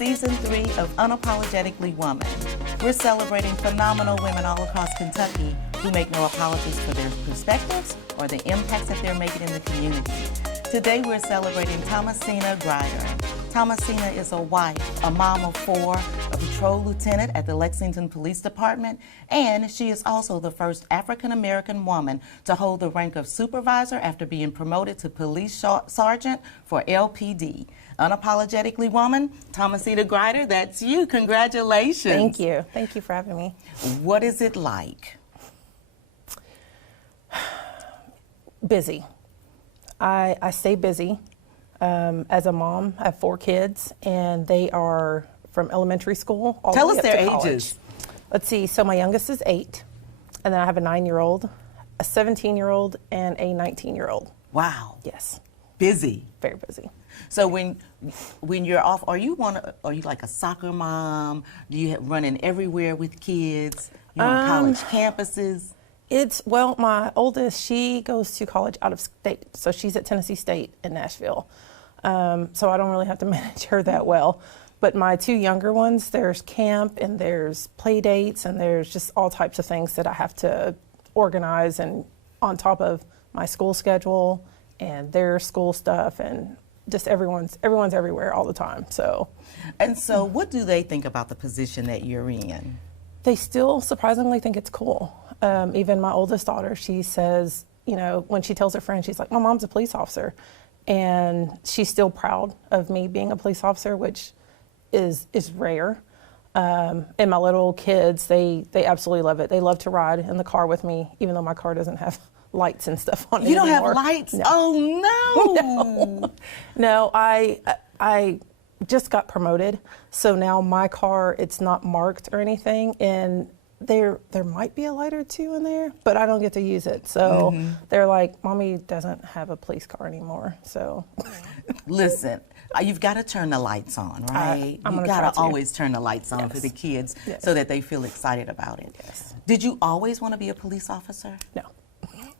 Season 3 of Unapologetically Woman. We're celebrating phenomenal women all across Kentucky who make no apologies for their perspectives or the impacts that they're making in the community. Today we're celebrating Thomasena Grider. Thomasena is a wife, a mom of 4, a patrol lieutenant at the Lexington Police Department, and she is also the first African-American woman to hold the rank of supervisor after being promoted to police sergeant for LPD. Unapologetically Woman, Thomasena Grider, that's you. Congratulations. Thank you. Thank you for having me. What is it like? Busy. I stay busy. As a mom, I have 4 kids, and they are from elementary school all the way up to college. Tell us their ages. Let's see. So my youngest is 8, and then I have a 9-year-old, a 17-year-old, and a 19-year-old. Wow. Yes. Busy. Very busy. So when you're off, are you like a soccer mom? Do you running everywhere with kids? You on college campuses? Well, my oldest, she goes to college out of state, so she's at Tennessee State in Nashville. So I don't really have to manage her that well. But my 2 younger ones, there's camp and there's play dates and there's just all types of things that I have to organize, and on top of my school schedule and their school stuff, and just everyone's everywhere all the time. So what do they think about the position that you're in? They still surprisingly think it's cool. Even my oldest daughter, she says, you know, when she tells her friends, she's like, my mom's a police officer. And she's still proud of me being a police officer, which is rare. And my little kids, they absolutely love it. They love to ride in the car with me, even though my car doesn't have lights and stuff on it You don't anymore. have lights? No. Oh, no. No, I just got promoted. So now my car, it's not marked or anything. And there might be a light or 2 in there, but I don't get to use it. So they're like, Mommy doesn't have a police car anymore. So listen, you've got to turn the lights on, right? You've got to always turn the lights on for the kids so that they feel excited about it. Yes. Did you always want to be a police officer? No.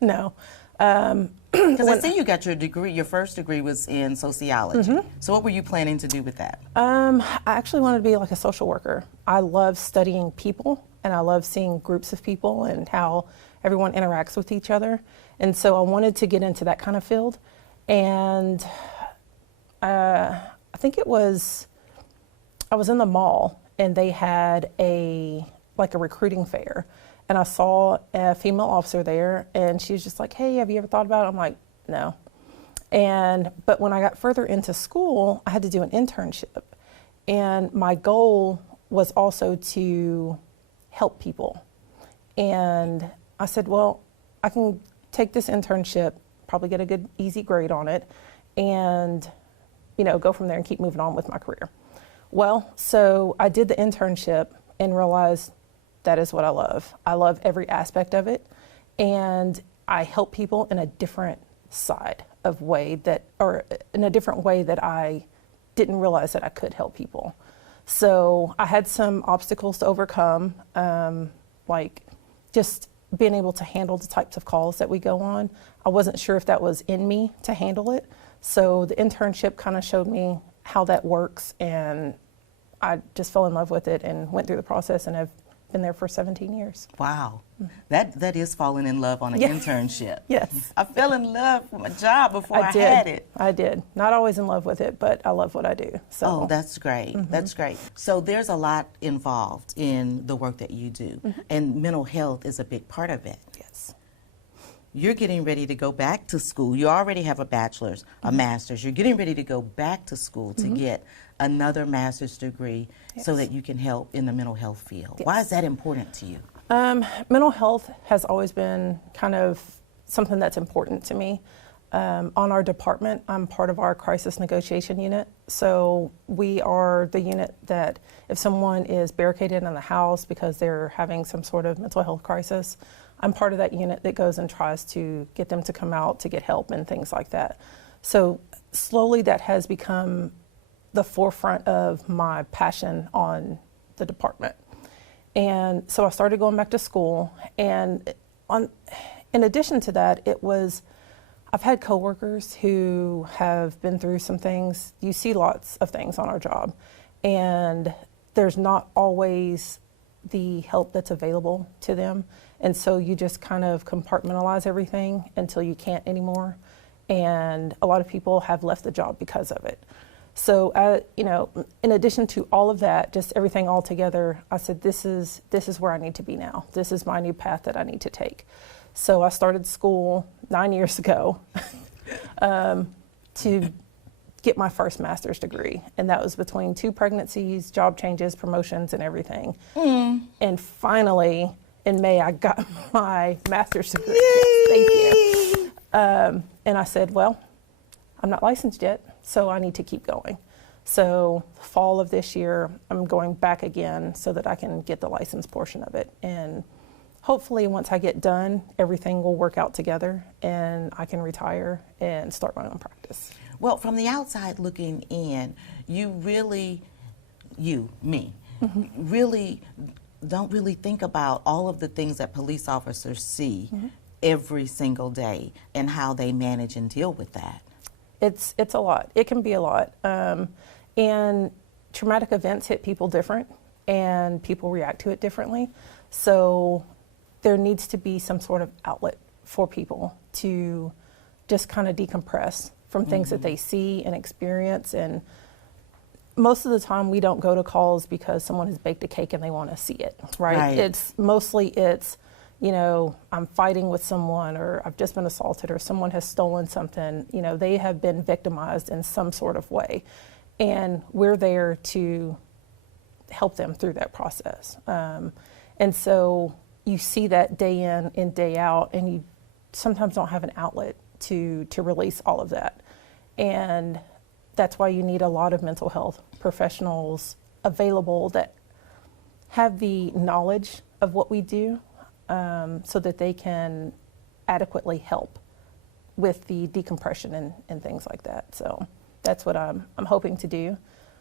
No. Because I see you got your degree, your first degree was in sociology. So what were you planning to do with that? I actually wanted to be like a social worker. I love studying people, and I love seeing groups of people and how everyone interacts with each other. And so I wanted to get into that kind of field. And I think I was in the mall, and they had a recruiting fair. And I saw a female officer there, and she was just like, hey, have you ever thought about it? I'm like, no. But when I got further into school, I had to do an internship. And my goal was also to help people. And I said, well, I can take this internship, probably get a good, easy grade on it, and, you know, go from there and keep moving on with my career. Well, so I did the internship and realized that is what I love. I love every aspect of it, and I help people in a different way that I didn't realize that I could help people. So I had some obstacles to overcome, like just being able to handle the types of calls that we go on. I wasn't sure if that was in me to handle it. So the internship kind of showed me how that works, and I just fell in love with it and went through the process, and have been there for 17 years. Wow. That is falling in love on an internship. Yes. I fell in love with my job before I had it. I did. Not always in love with it, but I love what I do. So. Oh, that's great. That's great. So there's a lot involved in the work that you do, and mental health is a big part of it. Yes. You're getting ready to go back to school. You already have a bachelor's, a master's. You're getting ready to go back to school to get another master's degree so that you can help in the mental health field. Yes. Why is that important to you? Mental health has always been kind of something that's important to me. On our department, I'm part of our crisis negotiation unit. So we are the unit that if someone is barricaded in the house because they're having some sort of mental health crisis, I'm part of that unit that goes and tries to get them to come out to get help and things like that. So slowly that has become the forefront of my passion on the department. And so I started going back to school, and in addition to that, I've had coworkers who have been through some things. You see lots of things on our job, and there's not always the help that's available to them. And so you just kind of compartmentalize everything until you can't anymore. And a lot of people have left the job because of it. So, you know, in addition to all of that, just everything all together, I said, this is where I need to be now. This is my new path that I need to take. So I started school 9 years ago to get my first master's degree. And that was between 2 pregnancies, job changes, promotions, and everything. And finally, in May, I got my master's degree. Yes, thank you. And I said, well, I'm not licensed yet, so I need to keep going. So fall of this year, I'm going back again so that I can get the license portion of it. And hopefully once I get done, everything will work out together and I can retire and start my own practice. Well, from the outside looking in, you really, really don't really think about all of the things that police officers see every single day and how they manage and deal with that. It's a lot. It can be a lot. And traumatic events hit people different and people react to it differently. So there needs to be some sort of outlet for people to just kind of decompress from things that they see and experience. And most of the time we don't go to calls because someone has baked a cake and they want to see it, right? It's mostly you know, I'm fighting with someone, or I've just been assaulted, or someone has stolen something. You know, they have been victimized in some sort of way. And we're there to help them through that process. And so you see that day in and day out, and you sometimes don't have an outlet to release all of that. And that's why you need a lot of mental health professionals available that have the knowledge of what we do, so that they can adequately help with the decompression and things like that. So that's what I'm hoping to do.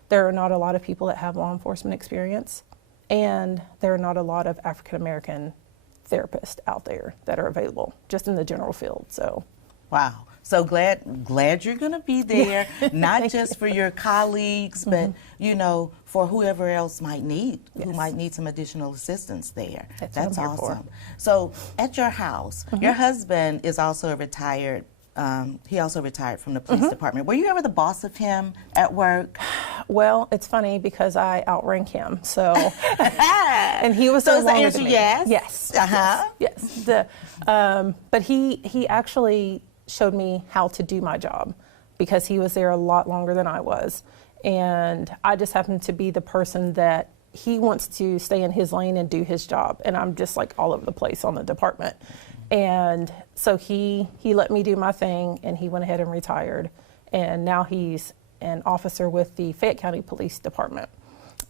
There are not a lot of people that have law enforcement experience, and there are not a lot of African American therapists out there that are available just in the general field. So, wow. So glad you're going to be there, not just for your colleagues, but you know, for whoever else might need, who might need some additional assistance there. That's awesome. So at your house, your husband is also a retired. He also retired from the police department. Were you ever the boss of him at work? Well, it's funny because I outrank him. So, and he was so so longer is the than answer me. yes? Yes. But he actually showed me how to do my job because he was there a lot longer than I was. And I just happened to be the person that he wants to stay in his lane and do his job. And I'm just like all over the place on the department. And so he let me do my thing, and he went ahead and retired. And now he's an officer with the Fayette County Police Department,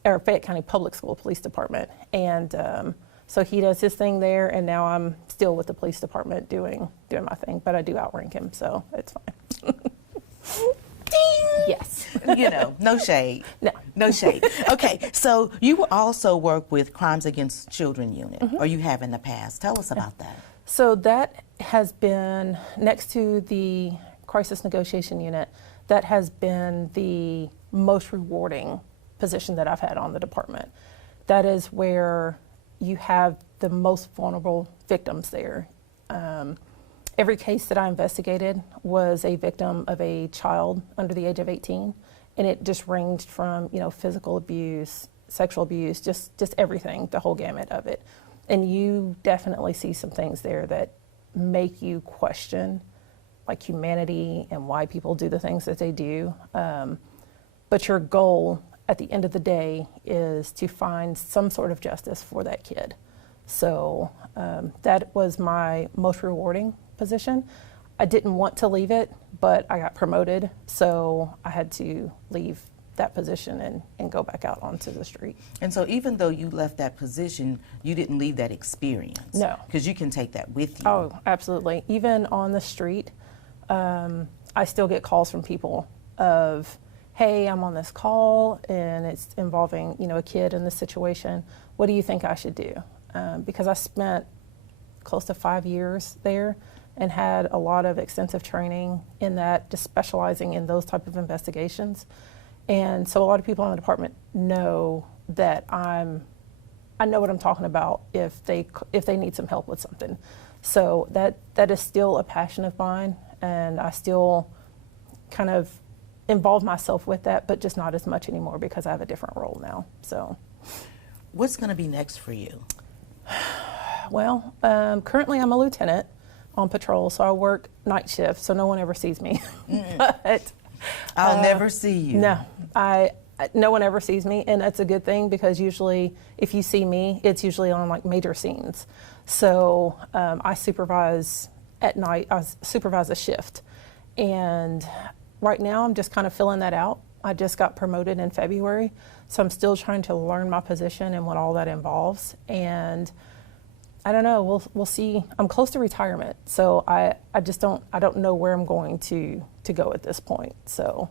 or Fayette County Public School Police Department. And so he does his thing there, and now I'm still with the police department doing my thing. But I do outrank him, so it's fine. Ding! Yes. You know, no shade. No shade. Okay, so you also work with Crimes Against Children Unit, or you have in the past. Tell us about that. So that has been, next to the Crisis Negotiation Unit, that has been the most rewarding position that I've had on the department. That is where you have the most vulnerable victims there. Every case that I investigated was a victim of a child under the age of 18, and it just ranged from, you know, physical abuse, sexual abuse, just everything, the whole gamut of it. And you definitely see some things there that make you question, like, humanity and why people do the things that they do. But your goal at the end of the day is to find some sort of justice for that kid. So that was my most rewarding position. I didn't want to leave it, but I got promoted, so I had to leave that position and go back out onto the street. And so even though you left that position, you didn't leave that experience. No. Because you can take that with you. Oh, absolutely. Even on the street, I still get calls from people of, hey, I'm on this call and it's involving, you know, a kid in this situation. What do you think I should do? Because I spent close to 5 years there and had a lot of extensive training in that, just specializing in those type of investigations. And so a lot of people in the department know that I know what I'm talking about if they need some help with something. So that is still a passion of mine, and I still kind of involve myself with that, but just not as much anymore because I have a different role now. So, what's going to be next for you? Well, currently I'm a lieutenant on patrol, so I work night shift, so no one ever sees me. But I'll never see you. No, no one ever sees me, and that's a good thing because usually if you see me, it's usually on like major scenes. So I supervise at night. I supervise a shift, and right now I'm just kind of filling that out. I just got promoted in February, so I'm still trying to learn my position and what all that involves. And I don't know. We'll see. I'm close to retirement, so I don't know where I'm going to go at this point. So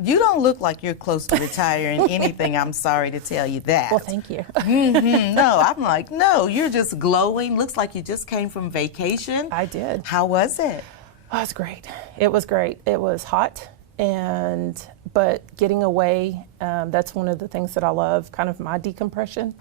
you don't look like you're close to retiring anything. I'm sorry to tell you that. Well, thank you. No, I'm like, no, you're just glowing. Looks like you just came from vacation. I did. How was it? Oh, it was great. It was great. It was hot, but getting away. That's one of the things that I love. Kind of my decompression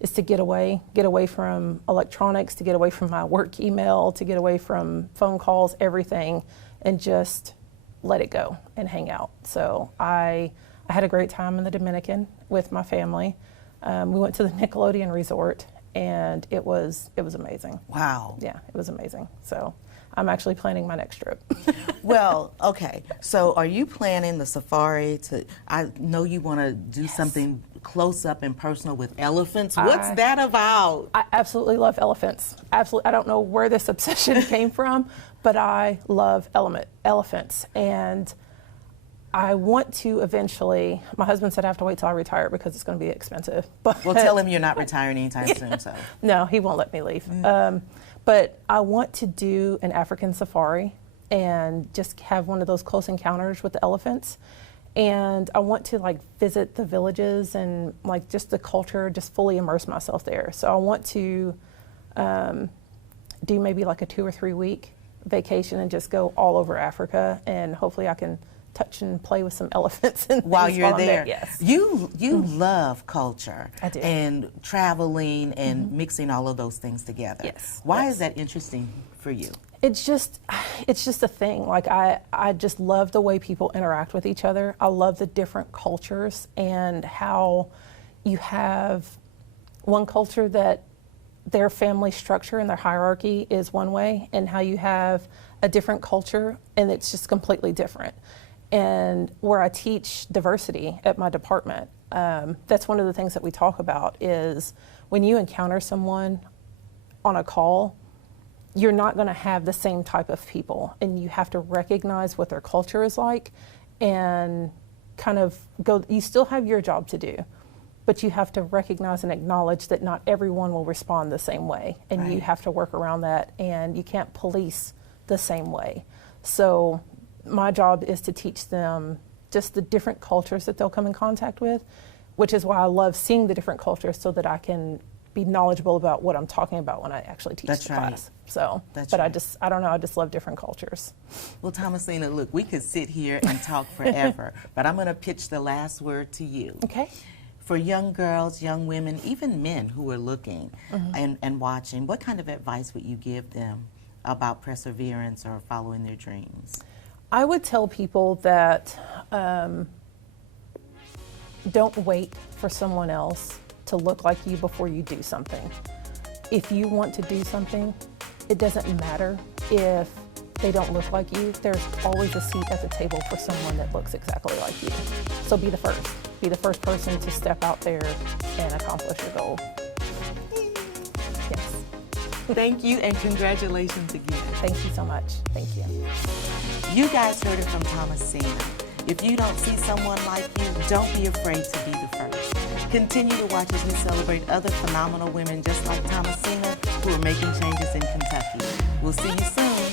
is to get away from electronics, to get away from my work email, to get away from phone calls, everything, and just let it go and hang out. So I had a great time in the Dominican with my family. We went to the Nickelodeon Resort, and it was amazing. Wow. Yeah, it was amazing. So I'm actually planning my next trip. Well, okay. So are you planning the safari I know you want to do something close up and personal with elephants. What's that about? I absolutely love elephants. Absolutely. I don't know where this obsession came from, but I love elephants. And I want to eventually, my husband said I have to wait till I retire because it's going to be expensive. But well, tell him you're not retiring anytime soon. So no, he won't let me leave. But I want to do an African safari and just have one of those close encounters with the elephants. And I want to like visit the villages and like just the culture, just fully immerse myself there. So I want to do maybe like a 2 or 3 week vacation and just go all over Africa, and hopefully I can touch and play with some elephants and while you're there. Yes. You love culture. I do. And traveling and mixing all of those things together. Yes. Why Yes. is that interesting for you? It's just a thing. Like I just love the way people interact with each other. I love the different cultures and how you have one culture that their family structure and their hierarchy is one way, and how you have a different culture and it's just completely different. And where I teach diversity at my department, that's one of the things that we talk about is when you encounter someone on a call, you're not going to have the same type of people, and you have to recognize what their culture is like and kind of go, you still have your job to do, but you have to recognize and acknowledge that not everyone will respond the same way, and Right. you have to work around that, and you can't police the same way. So my job is to teach them just the different cultures that they'll come in contact with, which is why I love seeing the different cultures so that I can be knowledgeable about what I'm talking about when I actually teach That's the right. class. So, That's but right. I don't know, I just love different cultures. Well, Thomasena, look, we could sit here and talk forever, but I'm going to pitch the last word to you. Okay. For young girls, young women, even men who are looking and watching, what kind of advice would you give them about perseverance or following their dreams? I would tell people that don't wait for someone else to look like you before you do something. If you want to do something, it doesn't matter if they don't look like you. There's always a seat at the table for someone that looks exactly like you. So be the first. Be the first person to step out there and accomplish your goal. Yes. Thank you and congratulations again. Thank you so much. Thank you. You guys heard it from Thomasena. If you don't see someone like you, don't be afraid to be the first. Continue to watch as we celebrate other phenomenal women just like Thomasena who are making changes in Kentucky. We'll see you soon.